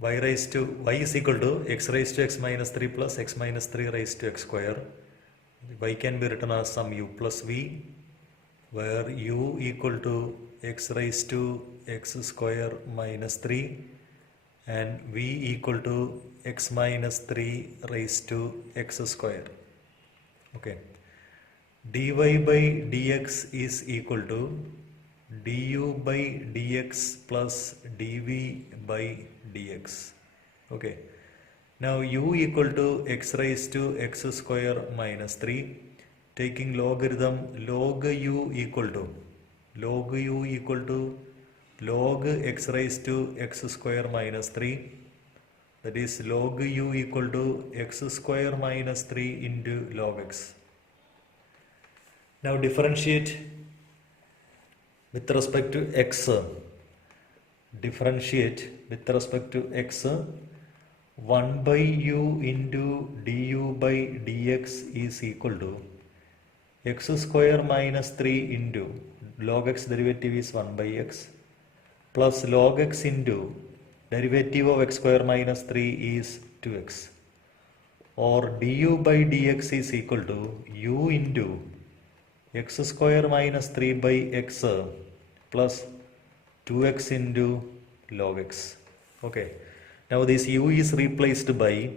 y is equal to x raised to x minus 3 plus x minus 3 raised to x square. Y can be written as some u plus v, where u equal to x raised to x square minus 3 and v equal to x minus 3 raised to x square. Okay. dy by dx is equal to du by dx plus dv by dx. Okay. Now u equal to x raised to x square minus 3, taking logarithm log u equal to log x raised to x square minus 3, that is log u equal to x square minus 3 into log x. Now differentiate with respect to x. Differentiate with respect to x. 1 by u into du by dx is equal to x square minus 3 into log x derivative is 1 by x plus log x into derivative of x square minus 3 is 2x, or du by dx is equal to u into x square minus 3 by x plus 2x into log x. Okay. Now this u is replaced by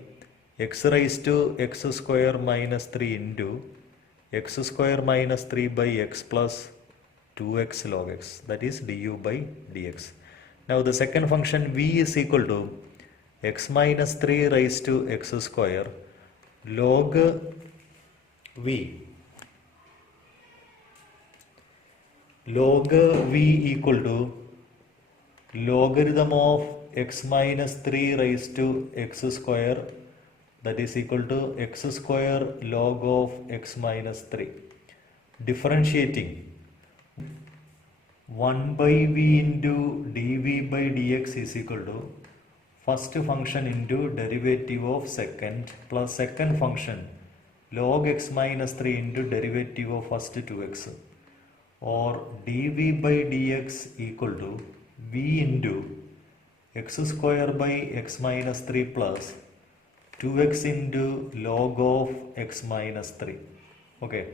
x raised to x square minus 3 into x square minus 3 by x plus 2x log x, that is du by dx. Now the second function v is equal to x minus 3 raised to x square log v. Log v equal to logarithm of x minus 3 raised to x square, that is equal to x square log of x minus 3. Differentiating 1 by v into dv by dx is equal to first function into derivative of second plus second function log x minus 3 into derivative of first 2x, or dv by dx equal to v into x square by x minus 3 plus 2x into log of x minus 3. Okay,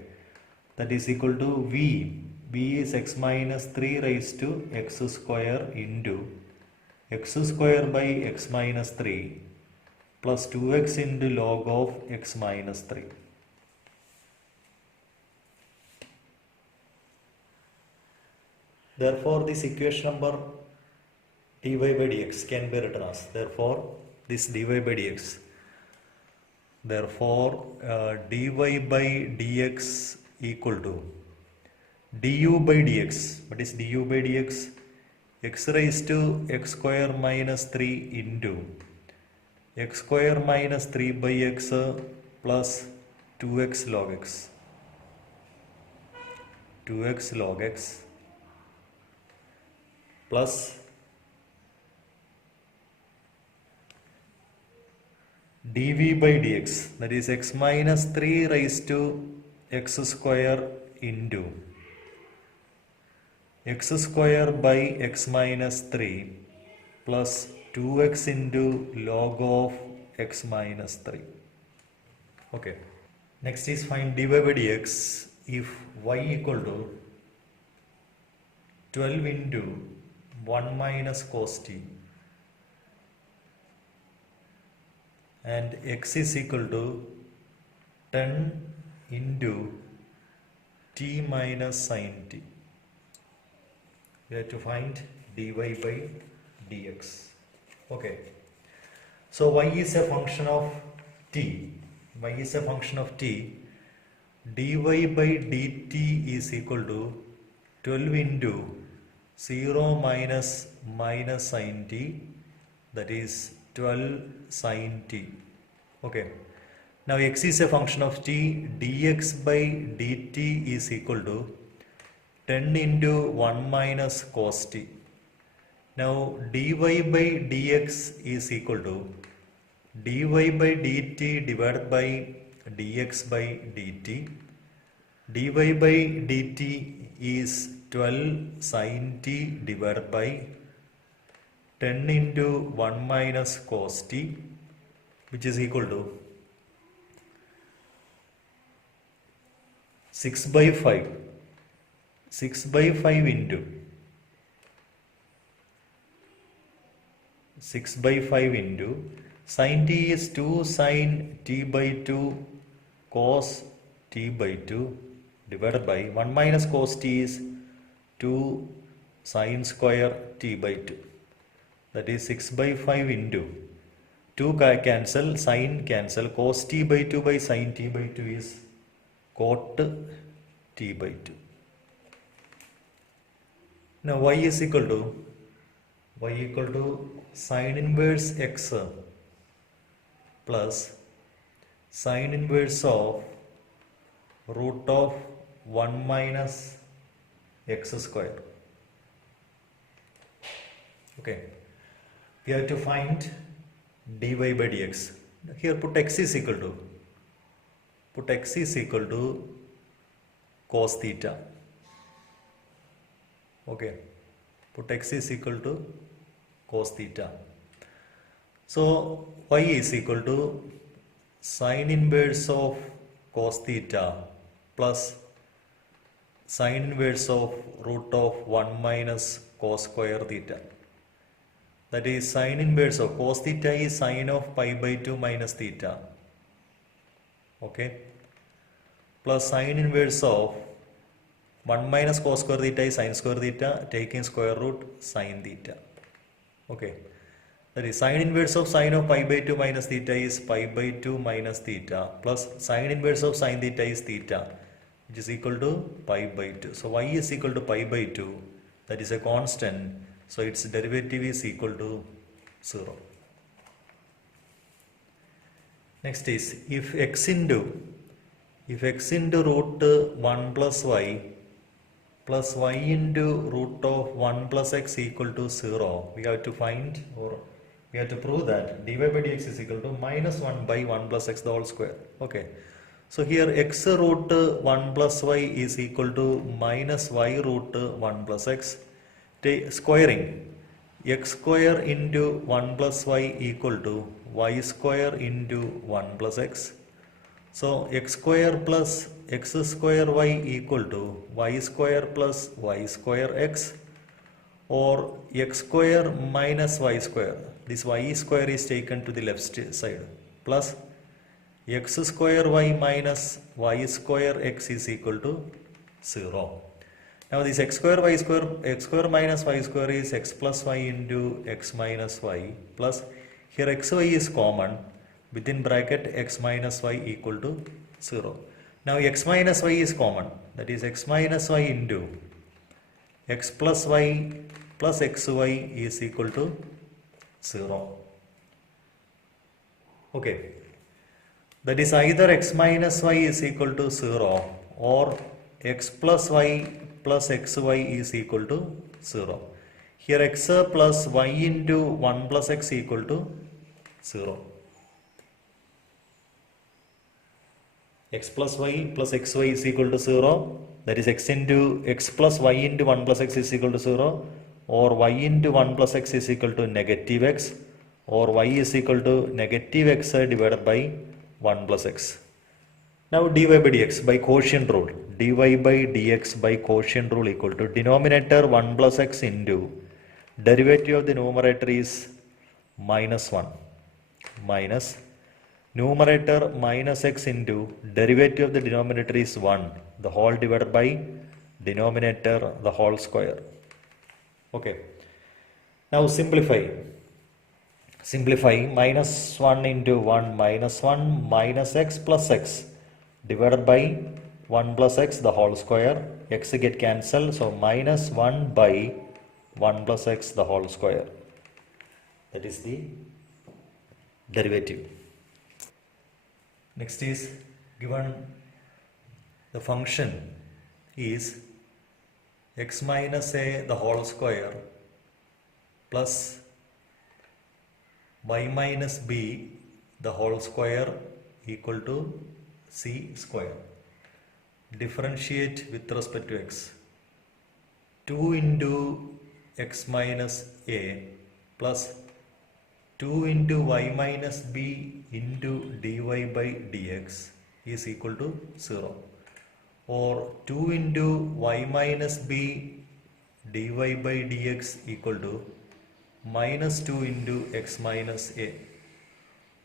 that is equal to v. V is x minus 3 raised to x square into x square by x minus 3 plus 2x into log of x minus 3. Therefore, this equation number dy by dx can be written as, therefore this dy by dx, therefore dy by dx equal to du by dx. What is du by dx? X raised to x square minus 3 into x square minus 3 by x plus 2x log x, 2x log x plus dv by dx, that is x minus 3 raised to x square into x square by x minus 3 plus 2x into log of x minus 3. Okay. Next is find dy by dx if y equal to 12 into 1 minus cos t and x is equal to 10 into t minus sin t. We have to find dy by dx. Okay. So y is a function of t. Y is a function of t. dy by dt is equal to 12 into 0 minus sin t, that is 12 sin t. Okay. Now x is a function of t. Dx by dt is equal to 10 into 1 minus cos t. Now dy by dx is equal to dy by dt divided by dx by dt. dy by dt is 12 sin t divided by 10 into 1 minus cos t, which is equal to 6 by 5. 6 by 5 into 6 by 5 into sin t is 2 sin t by 2 cos t by 2 divided by 1 minus cos t is 2 sin square t by 2. That is 6 by 5 into 2 cancel, sin cancel, cos t by 2 by sin t by 2 is cot t by 2. Now y is equal to sin inverse x plus sin inverse of root of 1 minus x square. Okay, we have to find dy by dx. Here put x is equal to cos theta. Okay, put x is equal to cos theta. So y is equal to sin inverse of cos theta plus sin inverse of root of 1 minus cos square theta. That is sin inverse of cos theta is sin of pi by 2 minus theta. Okay, plus sin inverse of 1 minus cos square theta is sin square theta, taking square root sin theta. Okay, that is sin inverse of sin of pi by 2 minus theta is pi by 2 minus theta plus sin inverse of sin theta is theta, which is equal to pi by 2. So y is equal to pi by 2. That is a constant. So its derivative is equal to 0. Next is if x into root 1 plus y into root of 1 plus x equal to 0, we have to find, or we have to prove that dy by dx is equal to minus 1 by 1 plus x the whole square. Okay, so here x root 1 plus y is equal to minus y root 1 plus x. Squaring, x square into 1 plus y equal to y square into 1 plus x. So x square plus x square y equal to y square plus y square x, or x square minus y square. This y square is taken to the left side, plus x square y minus y square x is equal to 0. Now this x square minus y square is x plus y into x minus y, plus here xy is common, within bracket x minus y equal to 0. Now x minus y is common, that is x minus y into x plus y plus xy is equal to 0. Okay, that is either x minus y is equal to 0 or x plus y plus xy is equal to 0. Here x plus y into 1 plus x equal to 0. X plus y plus xy is equal to 0. That is x plus y into 1 plus x is equal to 0, or y into 1 plus x is equal to negative x, or y is equal to negative x divided by 1 plus x. Now dy by dx by quotient rule. Dy by dx by quotient rule equal to denominator 1 plus x into derivative of the numerator is minus 1 minus numerator minus x into derivative of the denominator is 1, the whole divided by denominator the whole square. Okay, now simplify minus 1 into 1 minus 1 minus x plus x divided by 1 plus x the whole square. X get cancelled, so minus 1 by 1 plus x the whole square. That is the derivative. Next is given the function is x minus a the whole square plus y minus b the whole square equal to c square. Differentiate with respect to x. 2 into x minus a plus 2 into y minus b into dy by dx is equal to 0, or 2 into y minus b dy by dx equal to minus 2 into x minus a,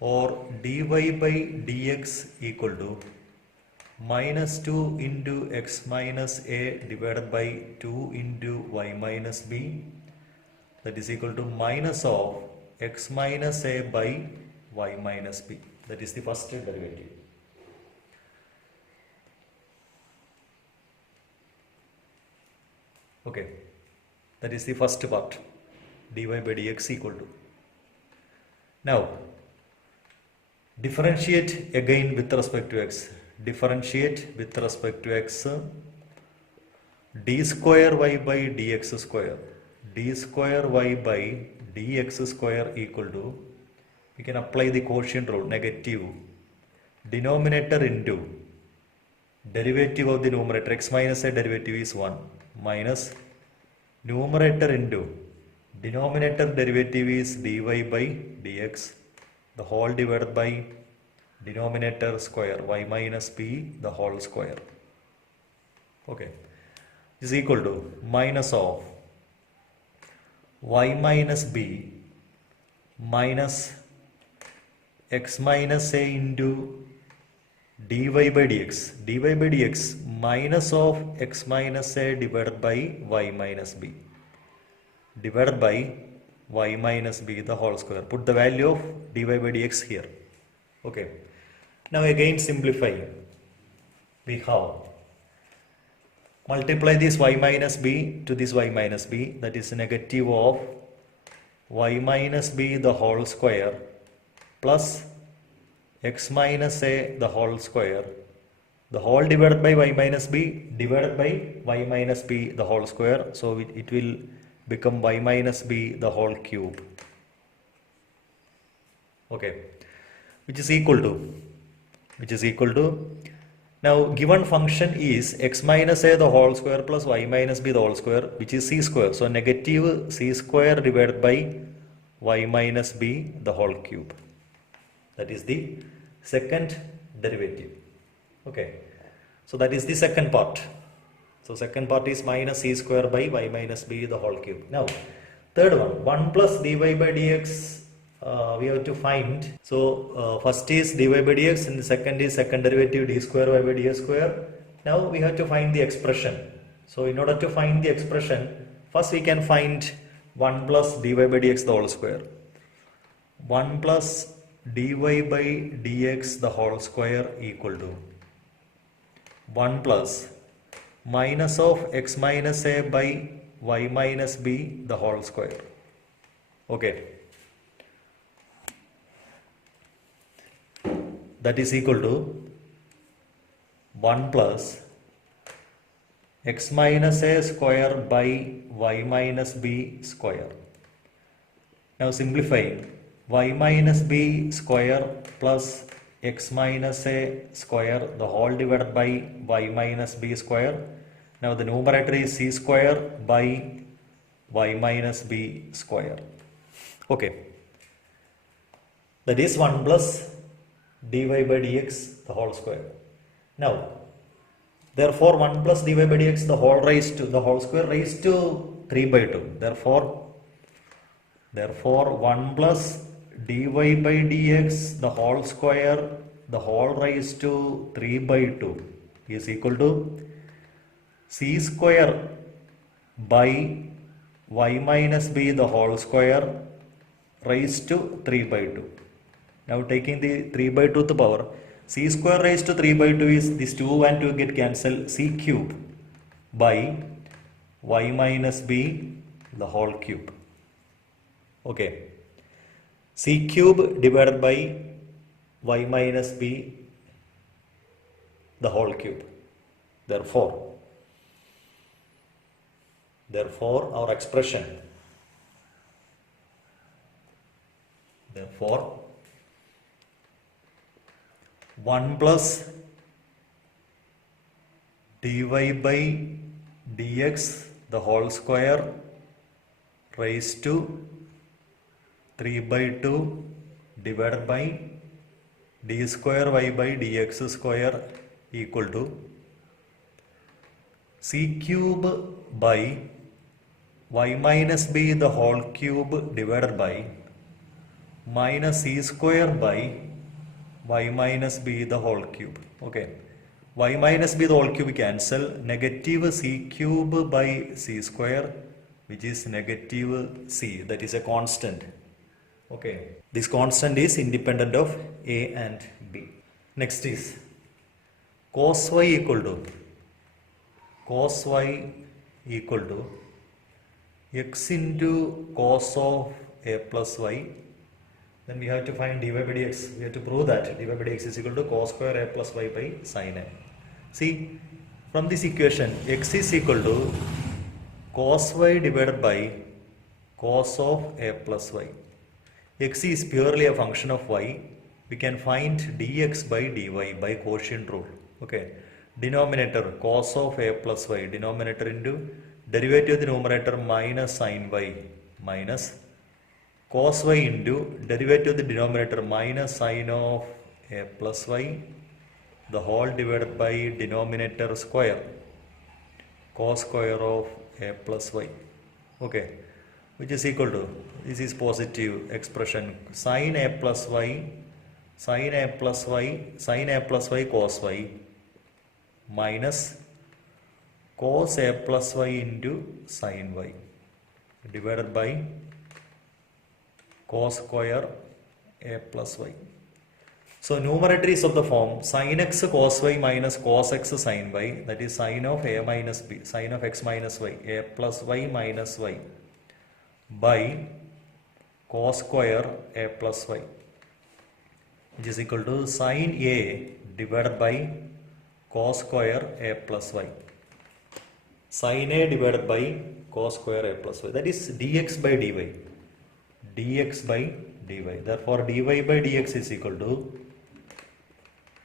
or dy by dx equal to minus 2 into x minus a divided by 2 into y minus b, that is equal to minus of x minus a by y minus b. That is the first derivative. Okay, that is the first part, dy by dx equal to. Now differentiate again with respect to x. Differentiate with respect to x, d square y by dx square, d square y by dx square equal to, we can apply the quotient rule, negative denominator into derivative of the numerator, x minus a derivative is 1, minus numerator into denominator derivative is dy by dx, the whole divided by denominator square y minus b the whole square. Okay, is equal to minus of y minus b minus x minus a into dy by dx, dy by dx minus of x minus a divided by y minus b, divided by y minus b the whole square. Put the value of dy by dx here. Okay, now again simplify. We have multiply this y minus b to this y minus b, that is negative of y minus b the whole square plus x minus a the whole square, the whole divided by y minus b divided by y minus b the whole square, so it will become y minus b the whole cube. Okay, which is equal to, now given function is x minus a the whole square plus y minus b the whole square, which is c square, so negative c square divided by y minus b the whole cube. That is the second derivative. Okay, so that is the second part. So second part is minus c square by y minus b the whole cube. Now third one, 1 plus dy by dx, we have to find. So first is dy by dx and the second is second derivative d square y by dx square. Now we have to find the expression. So in order to find the expression, first we can find 1 plus dy by dx the whole square. 1 plus dy by dx the whole square equal to 1 plus minus of x minus a by y minus b the whole square. Okay, that is equal to 1 plus x minus a square by y minus b square. Now simplifying, y minus b square plus x minus a square the whole divided by y minus b square. Now the numerator is c square by y minus b square. Okay, that is 1 plus dy by dx the whole square. Now therefore 1 plus dy by dx the whole square raised to 3 by 2. Therefore 1 plus dy by dx the whole square the whole raised to 3 by 2 is equal to c square by y minus b the whole square raised to 3 by 2. Now taking the 3 by 2th power, c square raised to 3 by 2 is this 2 and 2 get cancelled, c cube by y minus b the whole cube. Okay, c cube divided by y minus b the whole cube. Therefore our expression, 1 plus dy by dx the whole square raised to 3 by 2 divided by d square y by dx square equal to c cube by y minus b the whole cube divided by minus c square by y minus b the whole cube. Okay, y minus b the whole cube cancel, negative c cube by c square, which is negative c, that is a constant. Okay, this constant is independent of a and b. Next is cos y equal to x into cos of a plus y. Then we have to find dy by dx. We have to prove that dy by dx is equal to cos square a plus y by sin a. See, from this equation, x is equal to cos y divided by cos of a plus y. X is purely a function of y. We can find dx by dy by quotient rule. Okay, denominator cos of a plus y, denominator into derivative of the numerator minus sin y minus cos y into derivative of the denominator minus sin of a plus y, the whole divided by denominator square cos square of a plus y. Okay, which is equal to, this is positive expression, sin a plus y cos y minus cos a plus y into sin y divided by cos square a plus y. So numerator is of the form sin x cos y minus cos x sin y, that is sin of a minus b, sin of x minus y, a plus y minus y by cos square a plus y, which is equal to sin a divided by cos square a plus y. Sin a divided by cos square a plus y, that is dx by dy. Dx by dy. Therefore, dy by dx is equal to,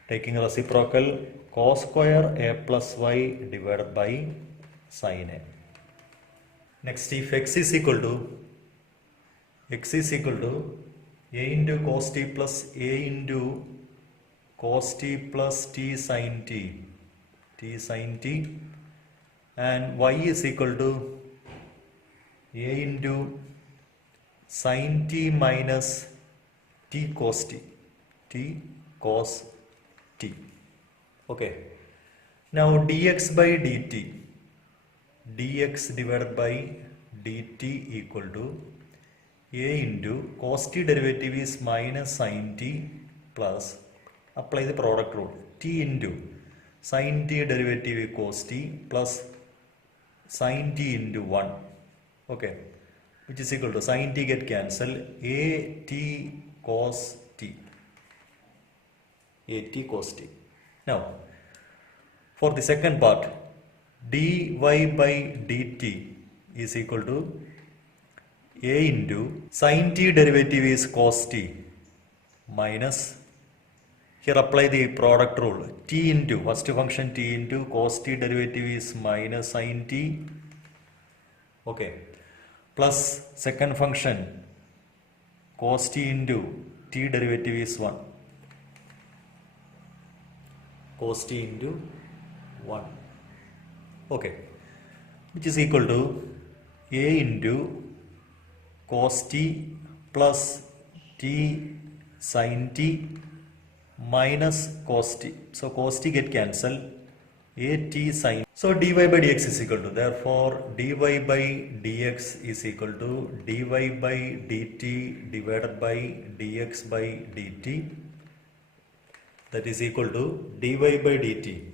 taking reciprocal, cos square a plus y divided by sin a. Next, if x is equal to a into cos t plus a into cos t plus t sin t and y is equal to a into sin t minus t cos t. Okay, now dx by dt, dx divided by dt equal to a into cos t derivative is minus sin t plus, apply the product rule, t into sin t derivative cos t plus sin t into 1. Okay, which is equal to sin t get cancelled, a t cos t. Now, for the second part, dy by dt is equal to a into sin t derivative is cos t minus, here apply the product rule, t into, first function t into cos t derivative is minus sin t. Okay, plus second function cos t into t derivative is 1, cos t into 1. Okay, which is equal to a into cos t plus t sin t minus cos t. So cos t get cancelled, a t sin. So dy by dx is equal to, therefore dy by dx is equal to dy by dt divided by dx by dt, that is equal to dy by dt.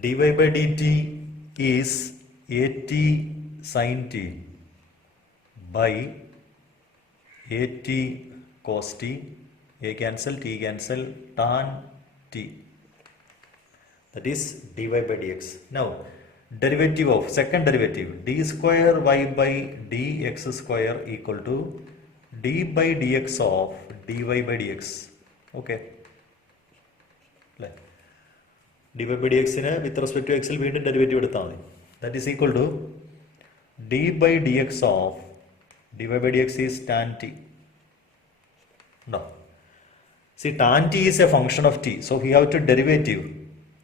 Dy by dt is at sin t by at cos t, a cancel, t cancel, tan t, that is dy by dx. Now derivative of, second derivative, d square y by dx square equal to d by dx of dy by dx. Okay, dy by dx with respect to x will be derivative, that is equal to d by dx of dy by dx is tan t. No. See, tan t is a function of t, so we have to derivative.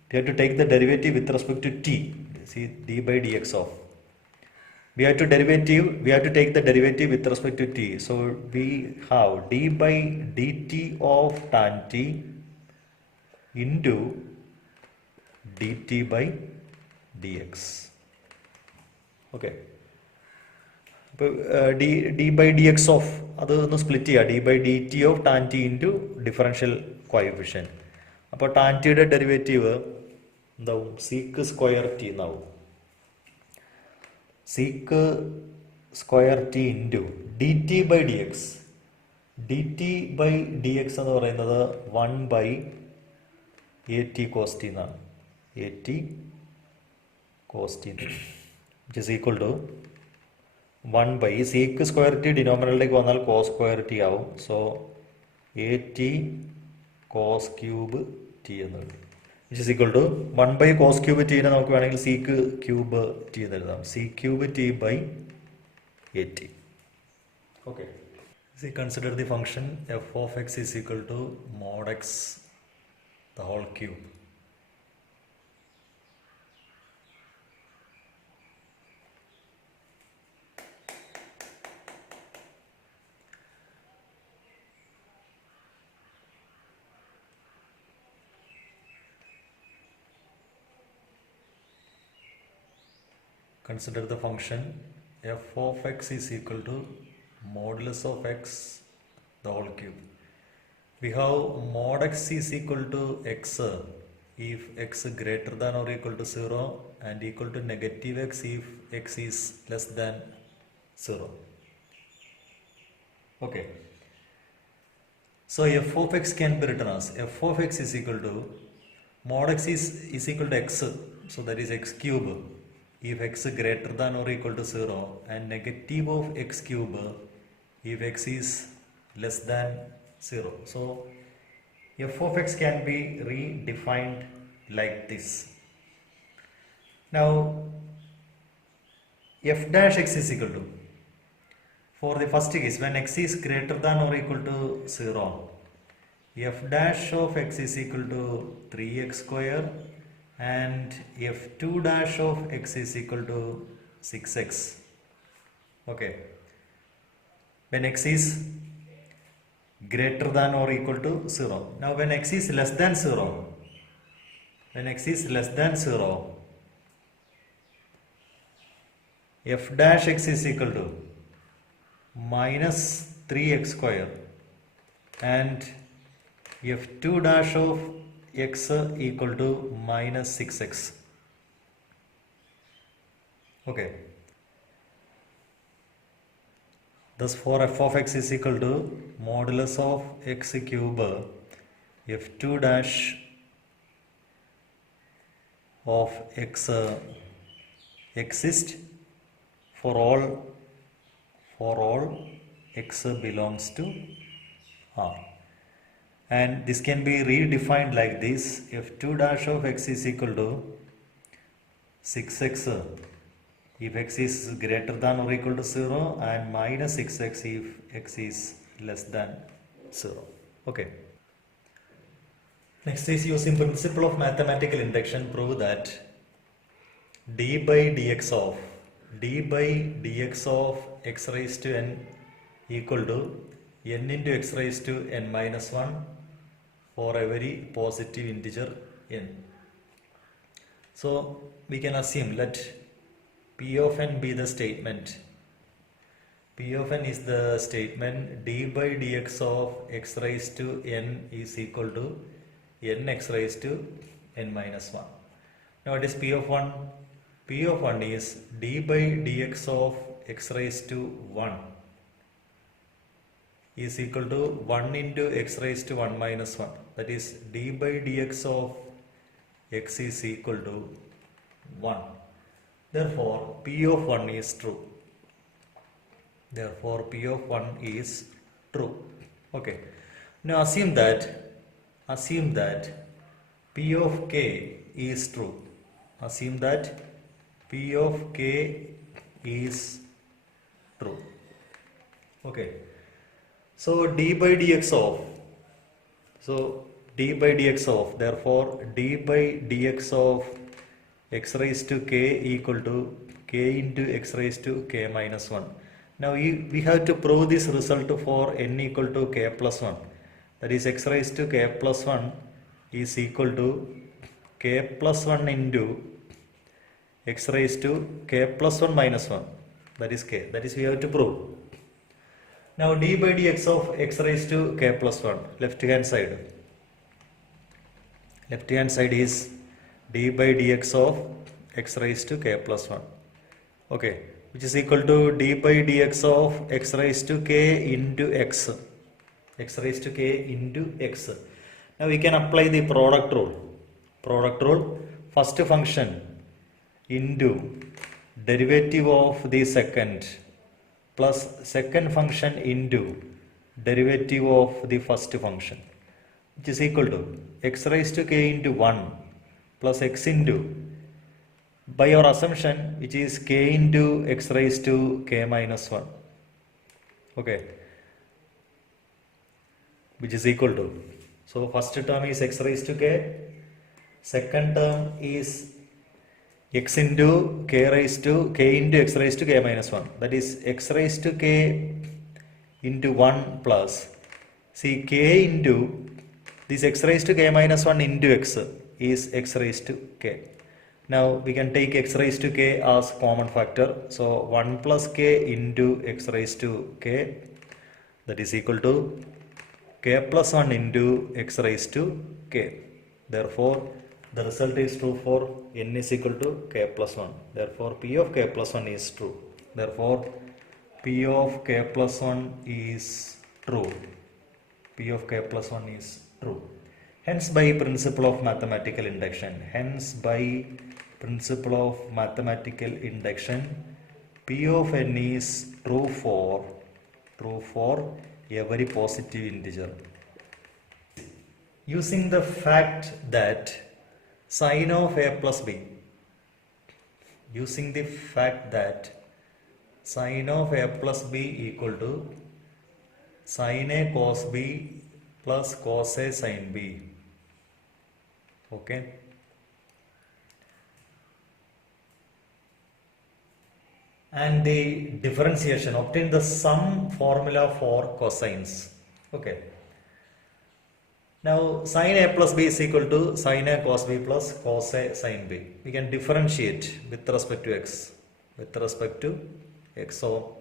We have to take the derivative with respect to t. See, d by dx of. We have to take the derivative with respect to t. So we have d by dt of tan t into dt by dx. Okay. D by dx of അത് ഒന്ന് split ചെയ്യുക d by d t of tan t into differential coefficient. അപ്പോൾ tan ടിയുടെ derivative എന്താവും? Sec square t എന്നാവും. Sec square t into d t by d x. D t by d x എന്ന് പറയുന്നത് 1 by A t cos t എന്നാണ്. A t cos t which is equal to 1 by sec square t ഡിനോമിനേറ്ററിലേക്ക് വന്നാൽ cos square t ആവും. So a t cos cube T എന്നുള്ളത് which is equal to 1 by cos cube ടീനെ നമുക്ക് വേണമെങ്കിൽ sec cube T എന്ന് എഴുതാം. Sec cube T by A T. Okay. See consider the function F of X is equal to mod X the whole cube. Consider the function f of x is equal to modulus of x the whole cube. We have mod x is equal to x if x greater than or equal to 0 and equal to negative x if x is less than 0. Okay. So f of x can be written as f of x is equal to mod x is equal to x. So that is x cube if x greater than or equal to 0 and negative of x cube if x is less than 0. So f of x can be redefined like this. Now f dash x is equal to, for the first case when x is greater than or equal to 0, f dash of x is equal to 3x square and f2 dash of x is equal to 6x. Okay. When x is greater than or equal to 0. Now when x is less than 0, f dash x is equal to minus 3x square and f2 dash of x equal to minus 6x. Okay. Thus for f of x is equal to modulus of x cube f2 dash of x exists for all x belongs to R. And this can be redefined like this: f2 dash of x is equal to 6x if x is greater than or equal to 0 and minus 6x if x is less than 0. Okay. Next is using principle of mathematical induction prove that d by dx of x raised to n equal to n into x raised to n minus 1 for every positive integer n. So we can assume let P of n be the statement. P of n is the statement d by dx of x raised to n is equal to n x raised to n minus 1. Now what is P of 1? P of 1 is d by dx of x raised to 1 is equal to 1 into x raised to 1 minus 1. That is d by dx of x is equal to 1. Therefore P of 1 is true. Okay. Now assume that P of k is true. Assume that P of k is true. Okay, so d by dx of, so d by dx of, therefore d by dx of x raised to k equal to k into x raised to k minus 1. Now we have to prove this result for n equal to k plus 1. That is x raised to k plus 1 is equal to k plus 1 into x raised to k plus 1 minus 1. That is k. That is we have to prove. Now d by dx of x raised to k plus 1, left hand side. Left hand side is d by dx of x raised to k plus 1. Okay, which is equal to d by dx of x raised to k into x. X raised to k into x. Now we can apply the product rule. Product rule, first function into derivative of the second plus second function into derivative of the first function, which is equal to x raised to k into 1 plus x into, by our assumption, which is k into x raised to k minus 1. Okay, which is equal to, so first term is x raised to k, second term is x into k raised to k into x raised to k minus 1. That is x raised to k into 1 plus, see, k into this x raised to k minus 1 into x is x raised to k. Now we can take x raised to k as common factor. So 1 plus k into x raised to k, that is equal to k plus 1 into x raised to k. Therefore the result is true for n is equal to k plus 1. Therefore p of k plus 1 is true. Therefore p of k plus 1 is true. P of k plus 1 is true. Hence by principle of mathematical induction, p of n is true for every positive integer. Using the fact that sin of a plus b, using the fact that sin of a plus b equal to sin a cos b plus cos a sin b. Okay, and the differentiation, obtain the sum formula for cosines. Okay, now sin a plus b is equal to sin a cos b plus cos a sin b. We can differentiate with respect to x. So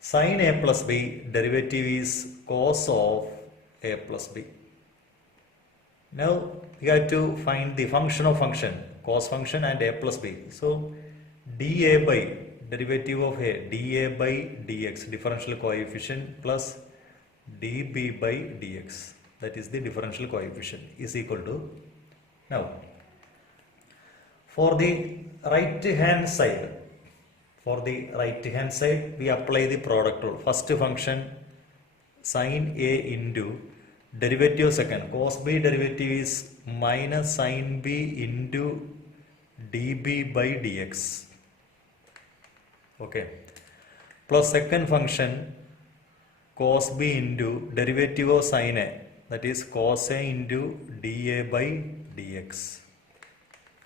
sin a plus b derivative is cos of a plus b. Now we have to find the function of function, cos function and a plus b. So dA by derivative of a, dA by dx, differential coefficient, plus dB by dx, that is the differential coefficient, is equal to, now for the right hand side, we apply the product rule. First function sin a into derivative second, cos b derivative is minus sin b into dB by dx. Okay, plus second function cos b into derivative of sin a, that is cos a into dA by dx.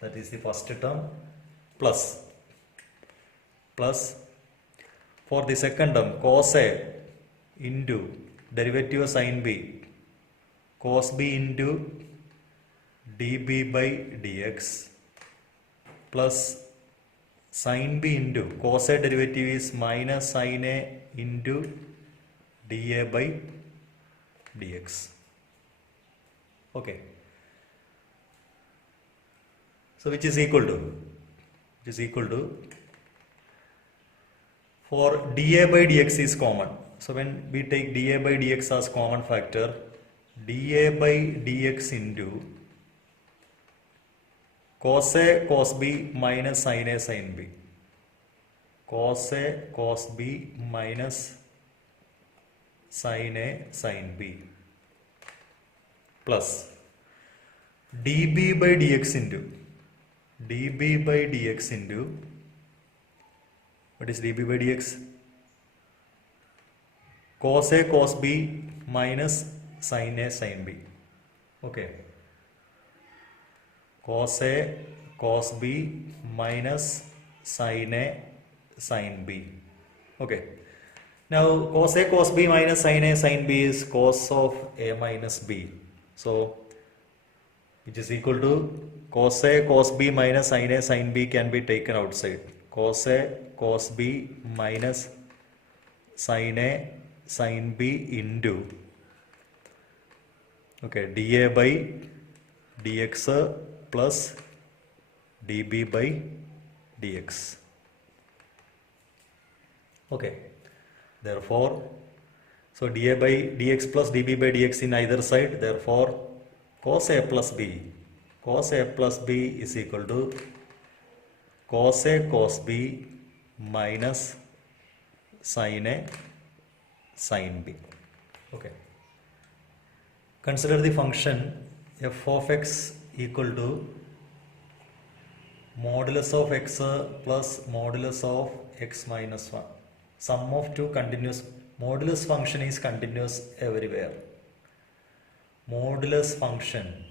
That is the first term, plus for the second term cos a into derivative of sin b, cos b into dB by dx, plus sin b into cos a derivative is minus sin a into dA by dx. Okay, so which is equal to, for dA by dx is common. So when we take dA by dx as common factor, dA by dx into cos a cos b minus sin a sin b, cos a cos b minus sin a sin b, plus dB by dx into what is dB by dx? cos A cos B minus sin A sin B. Okay. Cos A cos B minus sin A sin B. Okay. Now cos A cos B minus sin A sin B is cos of A minus B. So which is equal to cos A cos B minus sin A sin B can be taken outside. Cos A cos B minus sin A sin B into dA by dx plus dB by dx. Okay. Therefore, so dA by dx plus dB by dx in either side. Therefore, cos A plus B is equal to cos A cos B minus sin A sin B. Okay. Consider the function f of x equal to modulus of x plus modulus of x minus 1. Sum of two continuous. Modulus function is continuous everywhere. Modulus function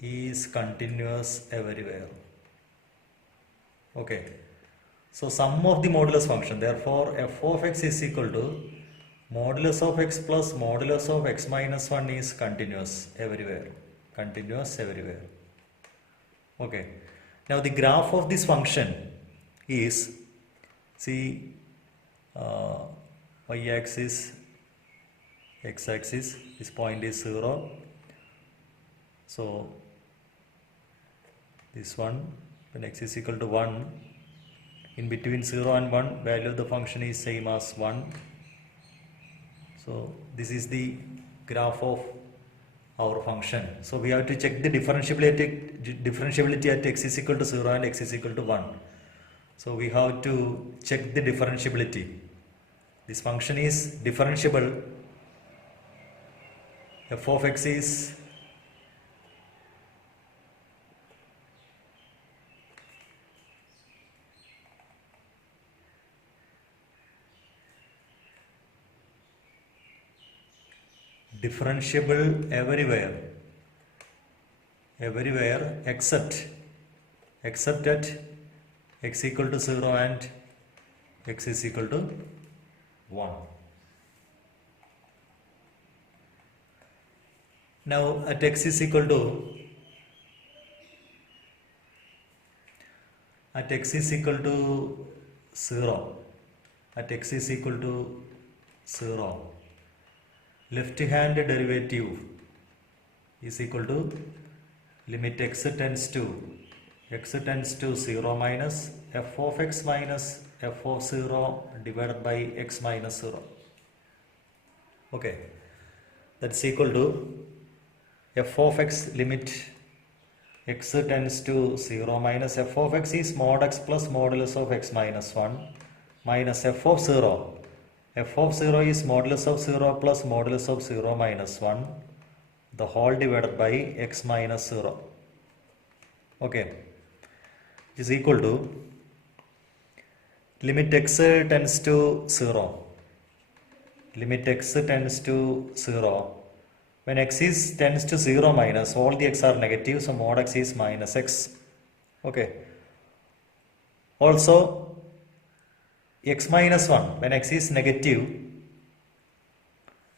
is continuous everywhere. Okay. So sum of the modulus function. Therefore, f of x is equal to modulus of x plus modulus of x minus 1 is continuous everywhere. Continuous everywhere. Okay. Now the graph of this function is, see, y-axis, x-axis, this point is 0. So this one, when x is equal to 1, in between 0 and 1, value of the function is same as 1. So this is the graph of our function. So we have to check the differentiability at x is equal to 0 and x is equal to 1. So we have to check the differentiability. This function is differentiable. F of x is differentiable everywhere except at x equal to 0 and x is equal to 1. Now at x is equal to 0, at x is equal to 0, left hand derivative is equal to limit x tends to 0 minus f of x minus f of 0 divided by x minus 0. Okay, that's equal to f of x limit x tends to 0 minus f of x is mod x plus modulus of x minus 1 minus f of 0. F of 0 is modulus of 0 plus modulus of 0 minus 1, the whole divided by x minus 0. Okay, is equal to limit x tends to 0. Limit x tends to 0. When x tends to 0 minus, all the x are negative, so mod x is minus x. Okay. Also, x minus 1, when x is negative,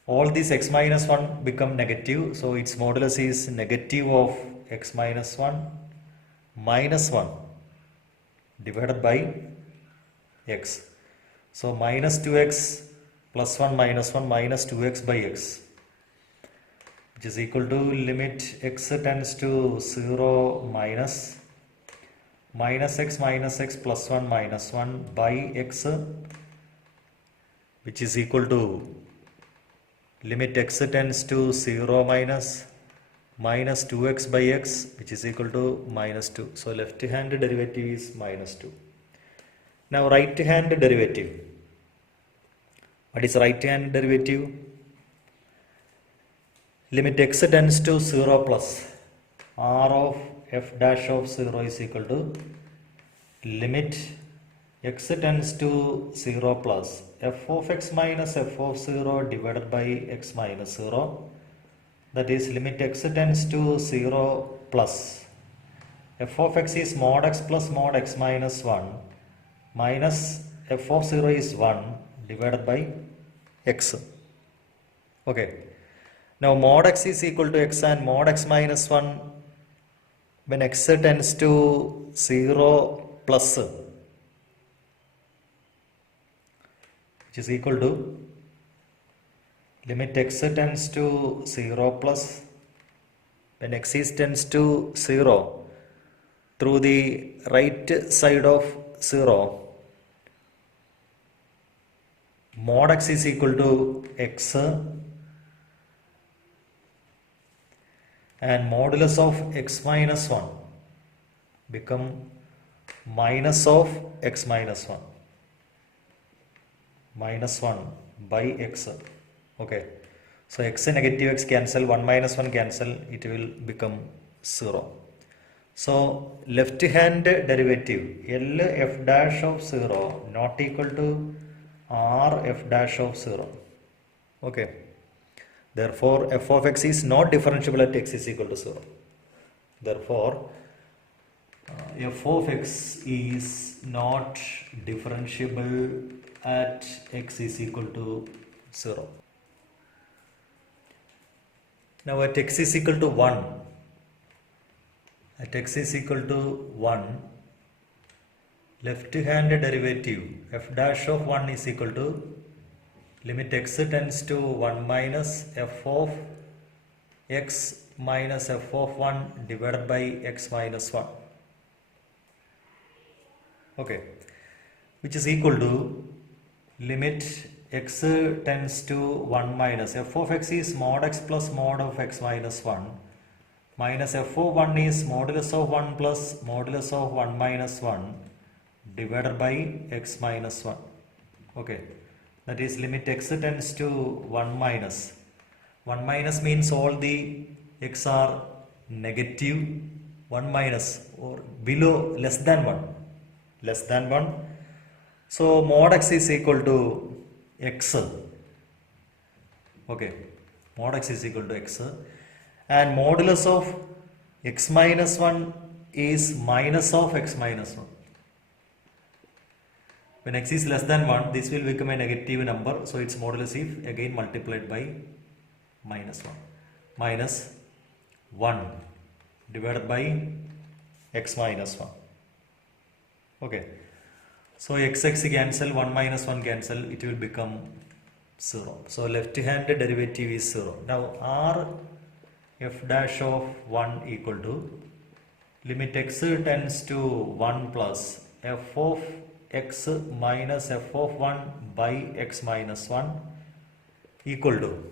all these x minus 1 become negative, so its modulus is negative of x minus 1 minus 1 divided by x. So minus 2x plus 1 minus 2x by x, which is equal to limit x tends to 0 minus x plus 1 minus 1 by x, which is equal to limit x tends to 0 minus 2x by x, which is equal to minus 2. So left hand derivative is minus 2. Now right hand derivative. What is right hand derivative? Limit x tends to 0 plus r of f dash of 0 is equal to limit x tends to 0 plus f of x minus f of 0 divided by x minus 0. That is limit x tends to 0 plus f of x is mod x plus mod x minus 1 minus f of 0 is 1 divided by x. Okay. Now mod x is equal to x and mod x minus 1 when x tends to 0 plus, which is equal to limit x tends to 0 plus when x is tends to 0 through the right side of 0, mod x is equal to x and modulus of x minus 1 become minus of x minus 1 minus 1 by x. Okay, so x negative x cancel, 1 minus 1 cancel, it will become 0. So left hand derivative L f dash of 0 not equal to R f dash of 0. Okay, therefore f of x is not differentiable at x is equal to 0. Therefore f of x is not differentiable at x is equal to 0. Now at x is equal to 1, at x is equal to 1, left hand derivative f dash of 1 is equal to limit x tends to 1 minus f of x minus f of 1 divided by x minus 1. Okay, which is equal to limit x tends to 1 minus f of x is mod x plus mod of x minus 1 minus f of 1 is modulus of 1 plus modulus of 1 minus 1 divided by x minus 1. Okay, that is limit x tends to 1 minus. 1 minus means all the x are negative. 1 minus or below less than 1. Less than 1. So mod x is equal to x. Okay, mod x is equal to x and modulus of x minus 1 is minus of x minus 1. When x is less than 1, this will become a negative number, so its modulus is again multiplied by minus 1. Minus 1 divided by x minus 1. Okay, so x cancel, 1 minus 1 cancel, it will become 0. So left hand derivative is 0. Now r f dash of 1 equal to limit x tends to 1 plus f of x minus f of 1 by x minus 1 equal to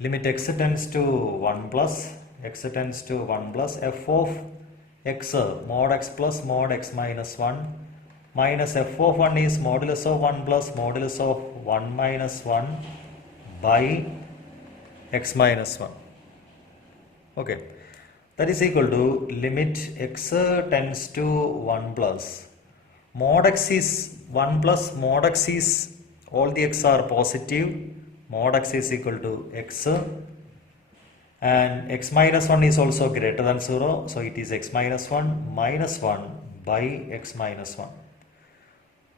limit x tends to 1 plus f of x mod x plus mod x minus 1 minus f of 1 is modulus of 1 plus modulus of 1 minus 1 by x minus 1. Okay, that is equal to limit x tends to 1 plus mod x is 1 plus mod x is all the x are positive, mod x is equal to x and x minus 1 is also greater than 0, so it is x minus 1 minus 1 by x minus 1.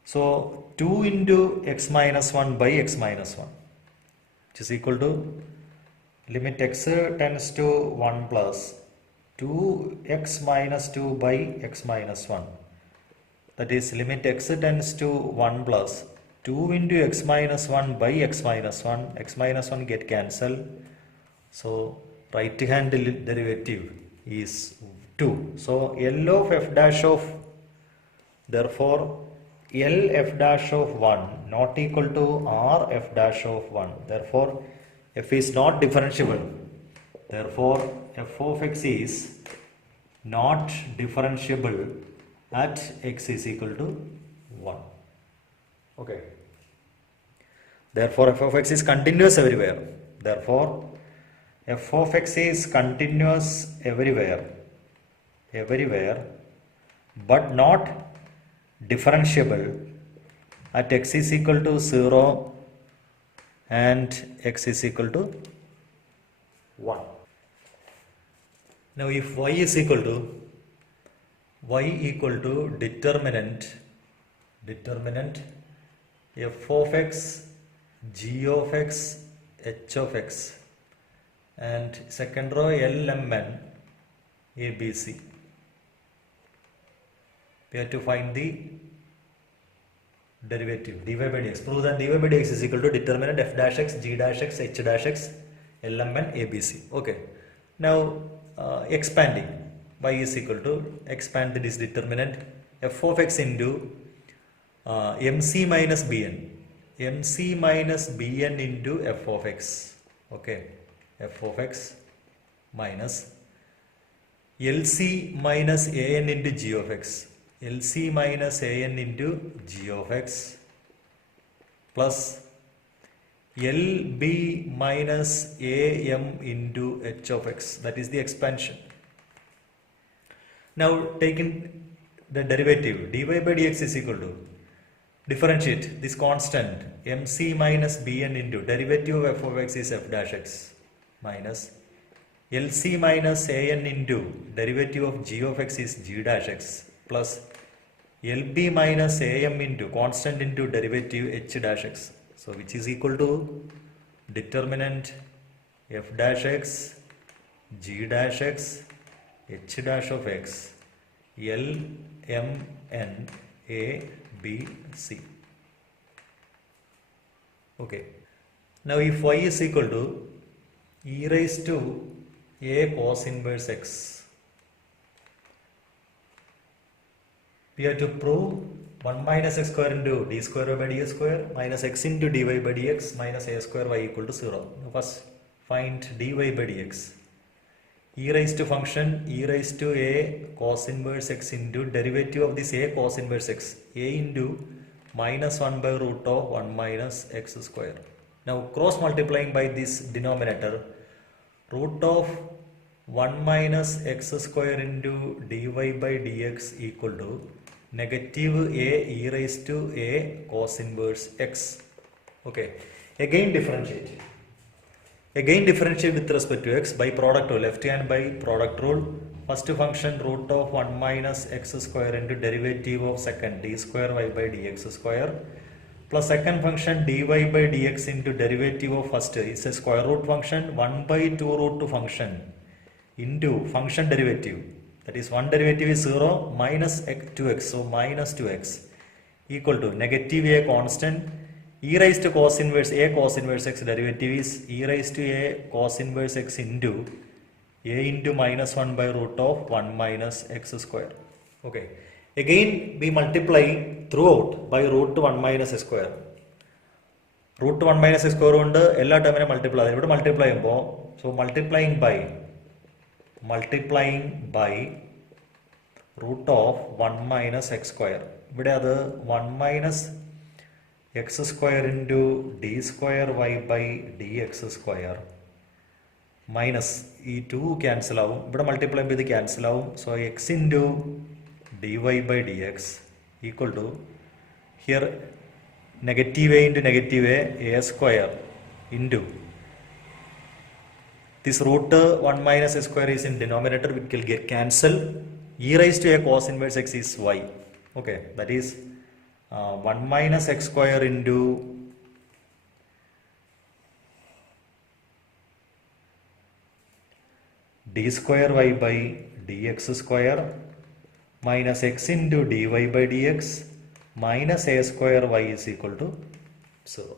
So 2 into x minus 1 by x minus 1, which is equal to limit x tends to 1 plus 2x minus 2 by x minus 1. That is limit x tends to 1 plus 2 into x minus 1 by x minus 1 get cancelled. So right hand derivative is 2. So L of f dash of, therefore L f dash of 1 not equal to R f dash of 1. Therefore f is not differentiable. Therefore f of x is not differentiable at x is equal to 1. Okay. Therefore f of x is continuous everywhere. Therefore f of x is continuous everywhere, but not differentiable at x is equal to 0 and x is equal to 1. Now if y is equal to determinant f of x, g of x, h of x, and second row lmn abc. We have to find the derivative dy by dx. Prove that dy by dx is equal to determinant f dash x, g dash x, h dash x, lmn abc. Okay. Now expanding, y is equal to, expand this determinant f of x into mc minus bn into f of x. Okay, f of x minus LC minus an into g of x, LC minus an into g of x, plus LB minus am into h of x. That is the expansion. Now taking the derivative, dy by dx is equal to, differentiate this constant mc minus bn into derivative of f of x is f dash x minus LC minus an into derivative of g of x is g dash x plus LB minus am into constant into derivative h dash x. So which is equal to determinant f dash x, g dash x, h dash of x, L, M, N, A, B, C. Okay. Now if y is equal to e raised to a cos inverse x, we have to prove 1 minus x square into d square by dx square minus x into dy by dx minus a square y equal to 0. First find dy by dx. E raised to function e raised to a cos inverse x into derivative of this a cos inverse x, a into minus 1 by root of 1 minus x square. Now cross multiplying by this denominator, root of 1 minus x square into dy by dx equal to negative a e raised to a cos inverse x. Okay, again differentiate with respect to x by product rule, left hand by product rule. First function root of 1 minus x square into derivative of second d square y by dx square plus second function dy by dx into derivative of first, it's a square root function, 1 by 2 root 2 function into function derivative, that is one derivative is 0 minus x 2x, so minus 2x equal to negative a constant, e raised to cos inverse a cos inverse x derivative is e raised to a cos inverse x into a into minus 1 by root of 1 minus x square. Okay, again we multiply throughout by root 1 minus x square. Root 1 minus x square കൊണ്ട് എല്ലാ ടേമിനെ multiply ചെയ്യും. ഇവിടെ multiply ചെയ്യുമ്പോൾ so multiplying by root of 1 minus x square. ഇവിടെ അത് 1 minus x square into d square y by dx square minus ഈ 2 cancel ആവും, ഇവിടെ മൾട്ടിപ്ലൈ ചെയ്ത് ക്യാൻസൽ ആവും. So x into dy by dx equal to, here negative a into negative a square into this root 1 minus x square is in denominator, which will get cancel, e raised to a cos inverse x is y. Okay, that is 1 minus x square into d square y by dx square minus x into dy by dx minus a square y is equal to 0.